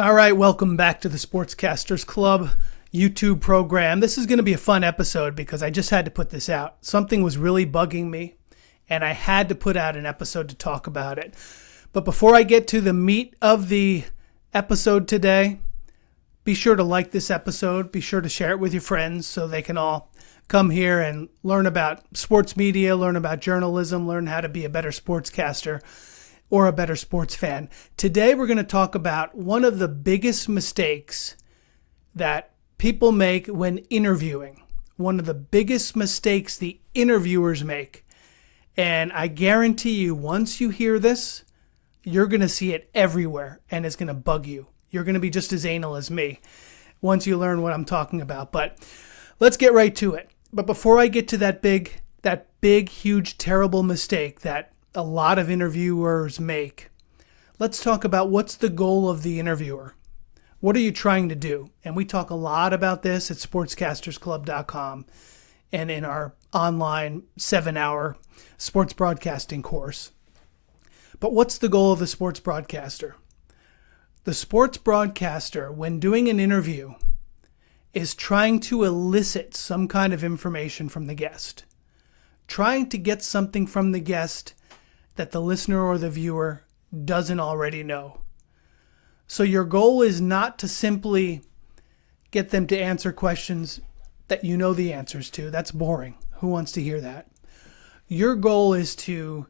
All right, welcome back to the Sportscasters Club YouTube program. This is going to be a fun episode because I just had to put this out. Something was really bugging me, and I had to put out an episode to talk about it. But before I get to the meat of the episode today, be sure to like this episode. Be sure to share it with your friends so they can all come here and learn about sports media, learn about journalism, learn how to be a better sportscaster or a better sports fan. Today we're going to talk about one of the biggest mistakes that people make when interviewing. One of the biggest mistakes the interviewers make. And I guarantee you, once you hear this, you're going to see it everywhere and it's going to bug you. You're going to be just as anal as me once you learn what I'm talking about. But let's get right to it. But before I get to that big, huge, terrible mistake that a lot of interviewers make, let's talk about what's the goal of the interviewer. What are you trying to do? And we talk a lot about this at sportscastersclub.com and in our online 7-hour sports broadcasting course. But what's the goal of the sports broadcaster? The sports broadcaster, when doing an interview, is trying to elicit some kind of information from the guest. Trying to get something from the guest that the listener or the viewer doesn't already know. So your goal is not to simply get them to answer questions that you know the answers to. That's boring. Who wants to hear that? Your goal is to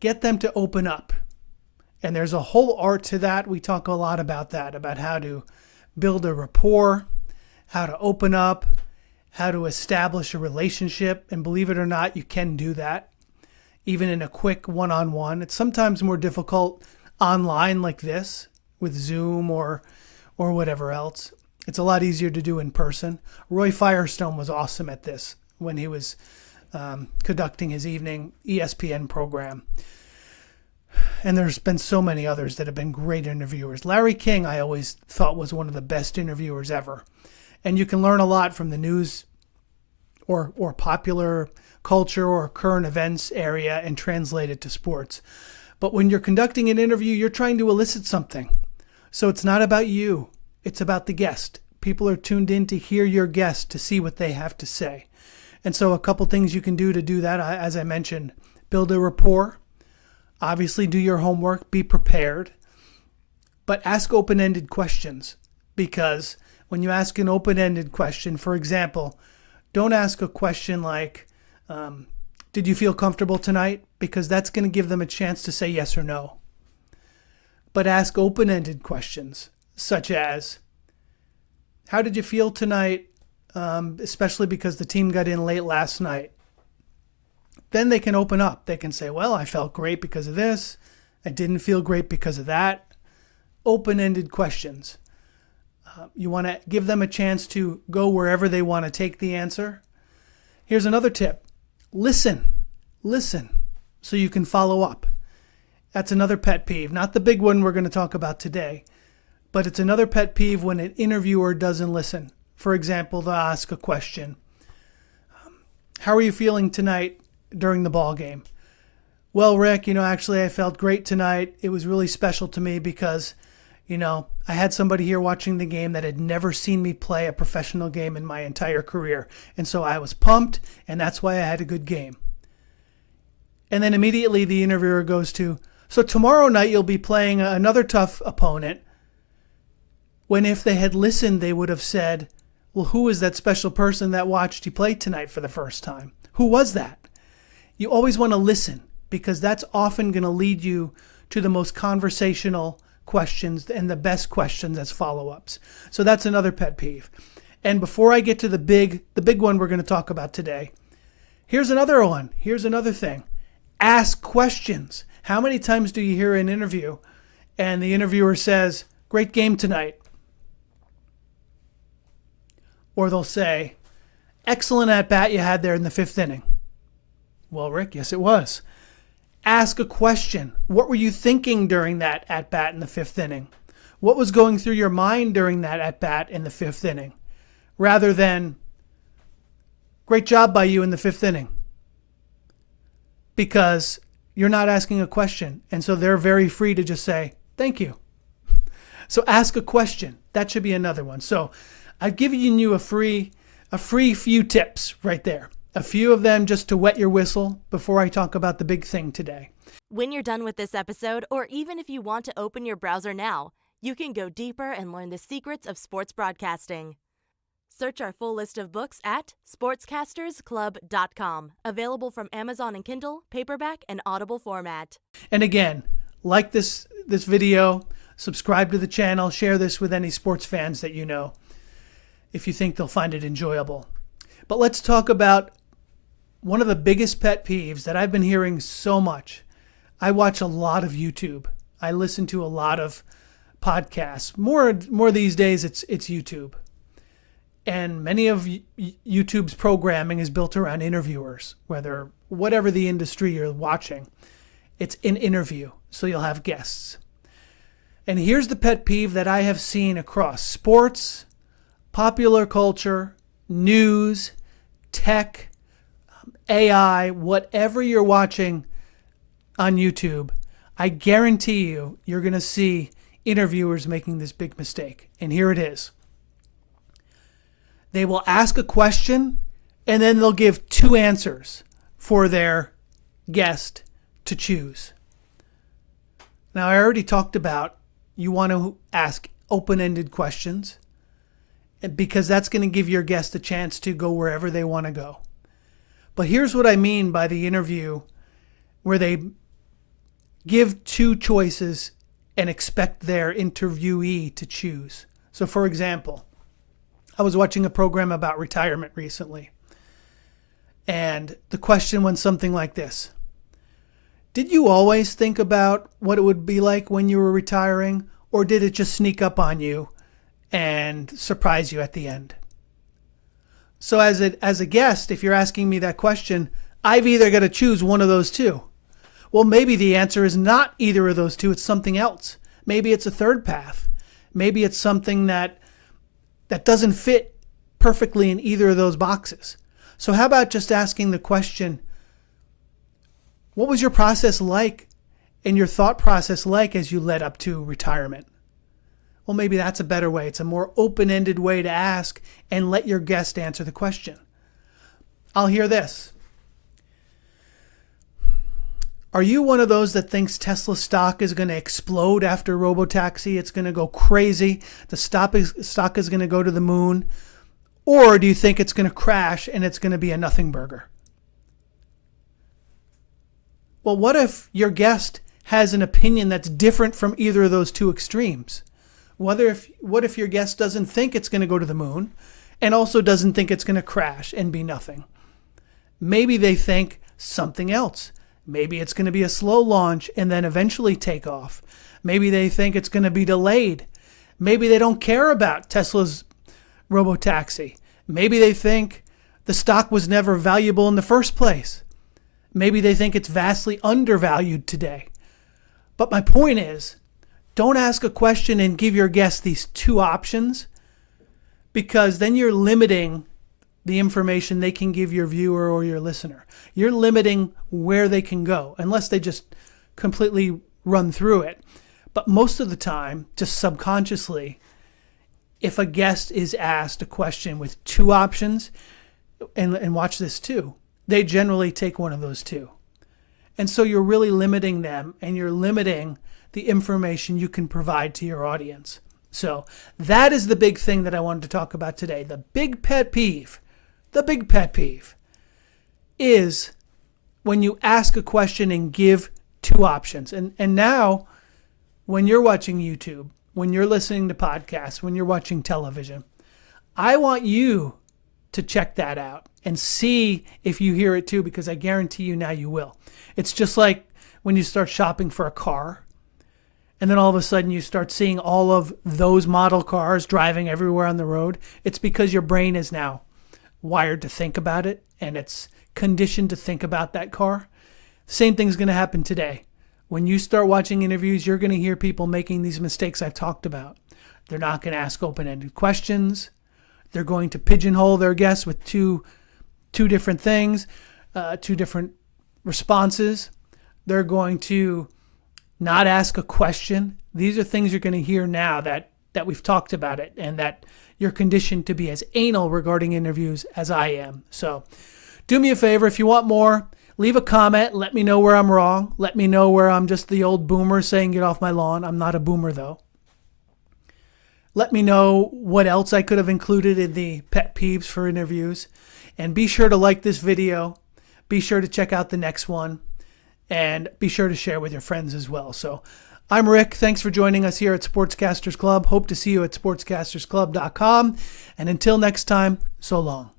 get them to open up. And there's a whole art to that. We talk a lot about that, about how to build a rapport, how to open up, how to establish a relationship. And believe it or not, you can do that. Even in a quick one-on-one. It's sometimes more difficult online like this with Zoom or whatever else. It's a lot easier to do in person. Roy Firestone was awesome at this when he was conducting his evening ESPN program. And there's been so many others that have been great interviewers. Larry King, I always thought, was one of the best interviewers ever. And you can learn a lot from the news or popular culture or current events area and translate it to sports. But when you're conducting an interview, you're trying to elicit something. So it's not about you. It's about the guest. People are tuned in to hear your guest, to see what they have to say. And so a couple things you can do to do that, as I mentioned, build a rapport. Obviously, do your homework. Be prepared. But ask open-ended questions. Because when you ask an open-ended question, for example, don't ask a question like, did you feel comfortable tonight? Because that's going to give them a chance to say yes or no. But ask open-ended questions, such as, how did you feel tonight? Especially because the team got in late last night. Then they can open up. They can say, well, I felt great because of this. I didn't feel great because of that. Open-ended questions. You want to give them a chance to go wherever they want to take the answer. Here's another tip. Listen so you can follow up. That's another pet peeve. Not the big one we're going to talk about today, but it's another pet peeve when an interviewer doesn't listen. For example, they'll ask a question. How are you feeling tonight during the ball game? Well, Rick, actually I felt great tonight. It was really special to me because, I had somebody here watching the game that had never seen me play a professional game in my entire career. And so I was pumped, and that's why I had a good game. And then immediately the interviewer goes to, so tomorrow night you'll be playing another tough opponent. When if they had listened, they would have said, well, who is that special person that watched you play tonight for the first time? Who was that? You always want to listen because that's often going to lead you to the most conversational questions and the best questions as follow-ups. So that's another pet peeve. And before I get to the big one we're going to talk about today, here's another one. Here's another thing. Ask questions. How many times do you hear an interview and the interviewer says, great game tonight? Or they'll say, excellent at-bat you had there in the 5th inning. Well, Rick, yes, it was. Ask a question. What were you thinking during that at-bat in the 5th inning? What was going through your mind during that at-bat in the 5th inning? Rather than, great job by you in the 5th inning. Because you're not asking a question. And so they're very free to just say, thank you. So ask a question. That should be another one. So I've given you a free few tips right there. A few of them just to wet your whistle before I talk about the big thing today. When you're done with this episode, or even if you want to open your browser now, you can go deeper and learn the secrets of sports broadcasting. Search our full list of books at sportscastersclub.com. Available from Amazon and Kindle, paperback, and Audible format. And again, like this video, subscribe to the channel, share this with any sports fans that you know if you think they'll find it enjoyable. But let's talk about one of the biggest pet peeves that I've been hearing so much. I watch a lot of YouTube. I listen to a lot of podcasts. More these days, it's YouTube. And many of YouTube's programming is built around interviewers, whatever the industry you're watching. It's an interview, so you'll have guests. And here's the pet peeve that I have seen across sports, popular culture, news, tech, AI, whatever you're watching on YouTube. I guarantee you're going to see interviewers making this big mistake. And here it is. They will ask a question and then they'll give two answers for their guest to choose. Now, I already talked about you want to ask open-ended questions because that's going to give your guest a chance to go wherever they want to go. But here's what I mean by the interview where they give two choices and expect their interviewee to choose. So, for example, I was watching a program about retirement recently, and the question went something like this. Did you always think about what it would be like when you were retiring, or did it just sneak up on you and surprise you at the end? So as a guest, if you're asking me that question, I've either got to choose one of those two. Well, maybe the answer is not either of those two. It's something else. Maybe it's a third path. Maybe it's something that doesn't fit perfectly in either of those boxes. So how about just asking the question, what was your process like and your thought process like as you led up to retirement? Well, maybe that's a better way. It's a more open-ended way to ask and let your guest answer the question. I'll hear this. Are you one of those that thinks Tesla stock is going to explode after robotaxi? It's going to go crazy. The stock is going to go to the moon. Or do you think it's going to crash and it's going to be a nothing burger? Well, what if your guest has an opinion that's different from either of those two extremes? What if your guest doesn't think it's going to go to the moon and also doesn't think it's going to crash and be nothing? Maybe they think something else. Maybe it's going to be a slow launch and then eventually take off. Maybe they think it's going to be delayed. Maybe they don't care about Tesla's robotaxi. Maybe they think the stock was never valuable in the first place. Maybe they think it's vastly undervalued today. But my point is, don't ask a question and give your guest these two options, because then you're limiting the information they can give your viewer or your listener. You're limiting where they can go, unless they just completely run through it. But most of the time, just subconsciously, if a guest is asked a question with two options, and watch this too, they generally take one of those two. And so you're really limiting them, and you're limiting the information you can provide to your audience. So that is the big thing that I wanted to talk about today. The big pet peeve is when you ask a question and give two options. And now, when you're watching YouTube, when you're listening to podcasts, when you're watching television, I want you to check that out and see if you hear it too, because I guarantee you now you will. It's just like when you start shopping for a car, and then all of a sudden you start seeing all of those model cars driving everywhere on the road. It's because your brain is now wired to think about it, and it's conditioned to think about that car. Same thing's going to happen today. When you start watching interviews, you're going to hear people making these mistakes I've talked about. They're not going to ask open-ended questions. They're going to pigeonhole their guests with two different things, two different responses. They're going to not ask a question These are things you're going to hear now that we've talked about it, and that you're conditioned to be as anal regarding interviews as I am. So do me a favor, if you want more, leave a comment. Let me know where I'm wrong. Let me know where I'm just the old boomer saying get off my lawn. I'm not a boomer, though. Let me know what else I could have included in the pet peeves for interviews. And be sure to like this video. Be sure to check out the next one. And be sure to share with your friends as well. So I'm Rick. Thanks for joining us here at Sportscasters Club. Hope to see you at sportscastersclub.com. And until next time, so long.